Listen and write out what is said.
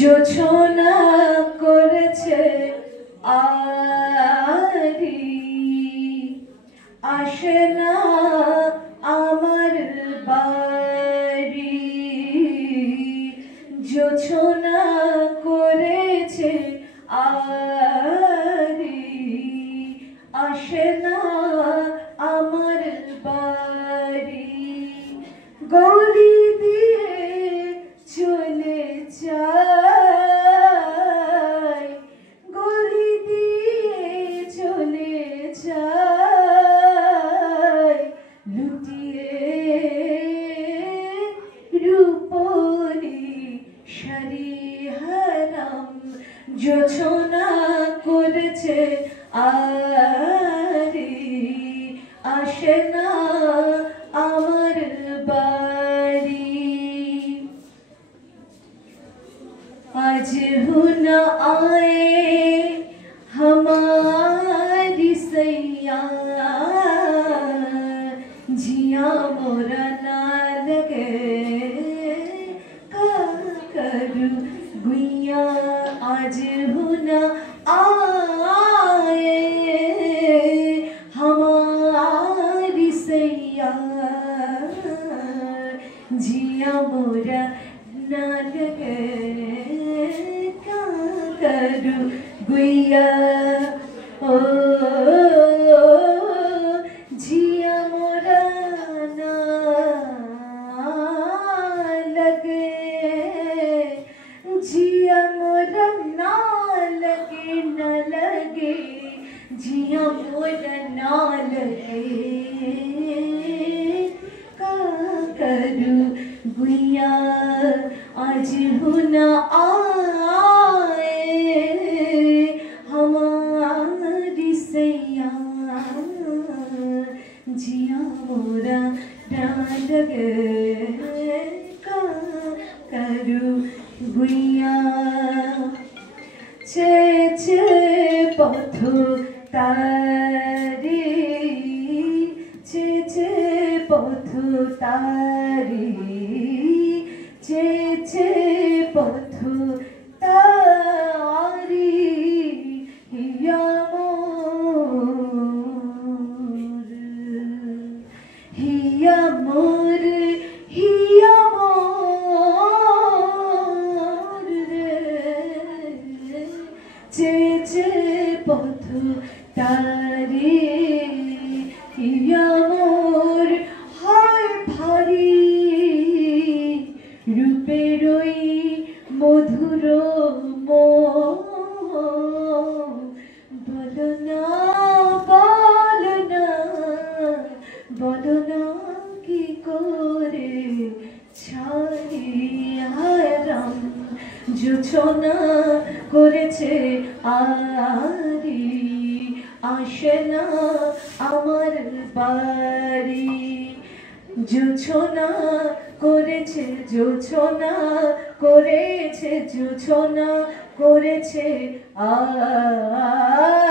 জোছনা করেছে আরি আসে না আমার বাড়ি জোছনা করেছে আরি আসে না আমার বাড়ি গলি দিয়ে চলে যায় গলি দিয়ে চলে যায় লুটিয়ে রূপরি শাড়ি হারাম জোছনা করেছে আরি আসে না আমার বাড়ি आज न आए हमारी सैया जिया मोरा ना लगे का करूं गुइया आज न आए हमारी सैया जिया मोरा ना लगे करूं गुइया ओ जिया मोरा ना लगे जिया मोरा ना लगे न लगे जिया मोरा ना लगे का करूं गुइया आज हो ना हमारी सैया जिया मोरा ना लगे का करूं गुइया चे चे पथ तारी चे चे पथ तारी चे चे पथ तारी हिया मोर हिया मोर हिया मोर चे चे पथ तारी हिया मोर हाय भारी रूपेरई मधुर বলনা বলনা বলনা কি করে ছাড়ি হারাম জোছনা করেছে আরি আসে না আমার বাড়ি জোছনা করেছে জোছনা করেছে জোছনা করেছে আরি